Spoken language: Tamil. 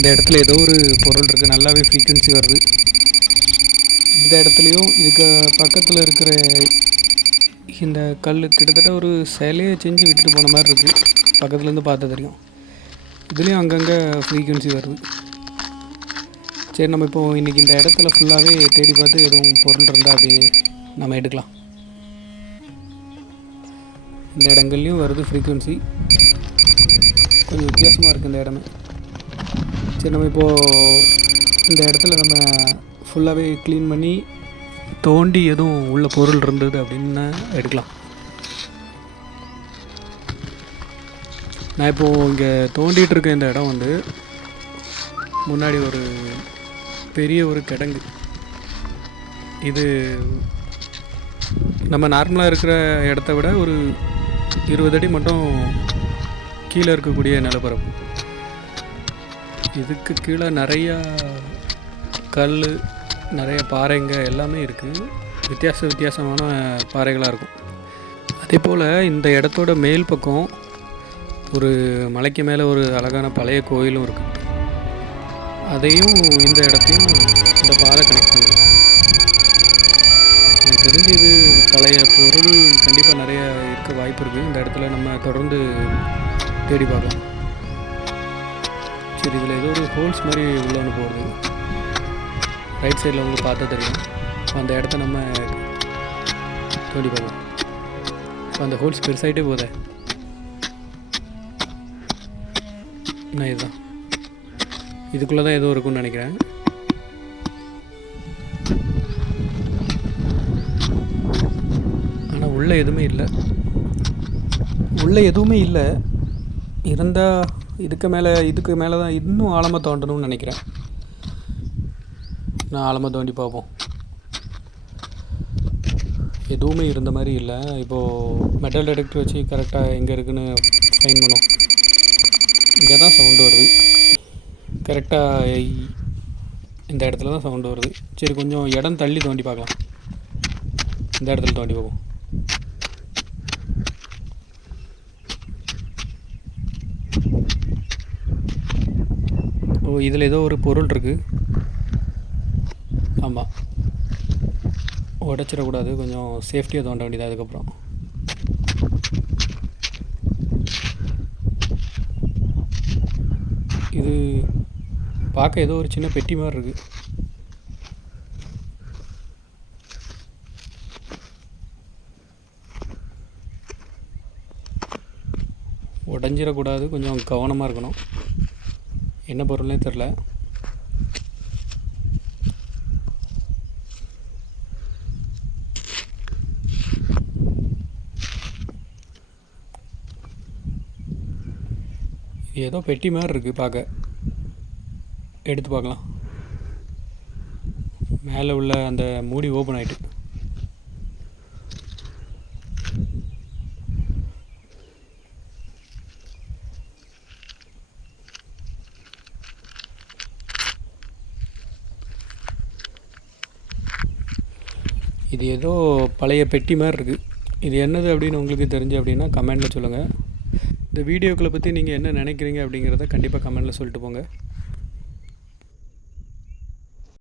இந்த இடத்துல ஏதோ ஒரு பொருள் இருக்குது நல்லாவே ஃப்ரீக்குவென்சி வருது. இந்த இடத்துலையும் இதுக்கு பக்கத்தில் இருக்கிற இந்த கல் கிட்டத்தட்ட ஒரு சிலையை செஞ்சு விட்டுட்டு போன மாதிரி இருக்குது பக்கத்துலேருந்து பார்த்தா தெரியும். இதுலேயும் அங்கங்கே ஃப்ரீக்குவென்சி வருது. சரி நம்ம இப்போ இன்றைக்கி இந்த இடத்துல ஃபுல்லாகவே தேடி பார்த்து எதுவும் பொருள் இருந்தால் அப்படி நம்ம எடுக்கலாம். இந்த இடங்கள்லையும் வருது ஃப்ரீக்குவென்சி கொஞ்சம் வித்தியாசமாக இருக்குது இந்த இடமே. சரி நம்ம இப்போது இந்த இடத்துல நம்ம ஃபுல்லாகவே க்ளீன் பண்ணி தோண்டி எதுவும் உள்ள பொருள் இருந்தது அப்படின்னு எடுக்கலாம். நான் இப்போது இங்கே தோண்டிகிட்டு இருக்க இந்த இடம் வந்து முன்னாடி ஒரு பெரிய ஒரு கிடங்கு. இது நம்ம நார்மலாக இருக்கிற இடத்த விட ஒரு இருபது அடி மட்டும் கீழே இருக்கக்கூடிய நிலப்பரப்பு. இதுக்கு கீழே நிறையா கல் நிறைய பாறைங்க எல்லாமே இருக்குது வித்தியாச வித்தியாசமான பாறைகளாக இருக்கும். அதே போல் இந்த இடத்தோட மேல் பக்கம் ஒரு மலைக்கு மேலே ஒரு அழகான பழைய கோயிலும் இருக்குது அதையும் இந்த இடத்தையும் இந்த பாறை கனெக்ட் பண்ணுது. எனக்கு தெரிஞ்சு இது பழைய பொருள் கண்டிப்பாக நிறைய இருக்க வாய்ப்பு இருக்குது இந்த இடத்துல நம்ம தொடர்ந்து தேடி பார்க்கலாம். சரி இதில் ஏதோ ஒரு ஹோல்ஸ் மாதிரி உள்ள ஒன்று போகுது ரைட் சைடில் உங்களுக்கு பார்த்தா தெரியும். அந்த இடத்த நம்ம தோண்டி பார்க்கலாம். இப்போ அந்த ஹோல்ஸ் பெருசாகிட்டே போதே. நான் இதுதான். இதுக்குள்ளே தான் ஏதோ இருக்கும்னு நினைக்கிறேன். ஆனால் உள்ளே எதுவுமே இல்லை. உள்ளே எதுவுமே இல்லை. இருந்தால் இதுக்கு மேலே இதுக்கு மேலே தான் இன்னும் ஆழமாக தோண்டணும்னு நினைக்கிறேன். நான் ஆழமாக தோண்டி பார்ப்போம். எதுவுமே இருந்த மாதிரி இல்லை. இப்போது மெட்டல் டிடெக்டர் வச்சு கரெக்டாக எங்கே இருக்குன்னு ஃபைன் பண்ணோம். இங்கே தான் சவுண்டு வருது. கரெக்டாக இந்த இடத்துல தான் சவுண்டு வருது. சரி கொஞ்சம் இடம் தள்ளி தோண்டி பார்க்கலாம். இந்த இடத்துல தோண்டி பார்ப்போம். ஓ இதில் ஏதோ ஒரு பொருள் இருக்குது ஆமாம் உடச்சிடக்கூடாது. கொஞ்சம் சேஃப்டியாக தோண்ட வேண்டியது அதுக்கப்புறம். இது பார்க்க ஏதோ ஒரு சின்ன பெட்டி மாதிரி இருக்குது உடஞ்சிடக்கூடாது. கொஞ்சம் கவனமாக இருக்கணும். என்ன பொருள்னே தெரில. இது ஏதோ பெட்டி மாதிரி இருக்குது பார்க்க எடுத்து பார்க்கலாம். மேலே உள்ள அந்த மூடி ஓப்பன் ஆகிட்டு இது ஏதோ பழைய பெட்டி மாதிரி இருக்குது இது என்னது அப்படின்னு உங்களுக்கு தெரிஞ்சு அப்படின்னா கமெண்டில் சொல்லுங்கள் இந்த வீடியோக்களை பற்றி நீங்கள் என்ன நினைக்கிறீங்க அப்படிங்கிறத கண்டிப்பாக கமெண்டில் சொல்லிட்டு போங்க.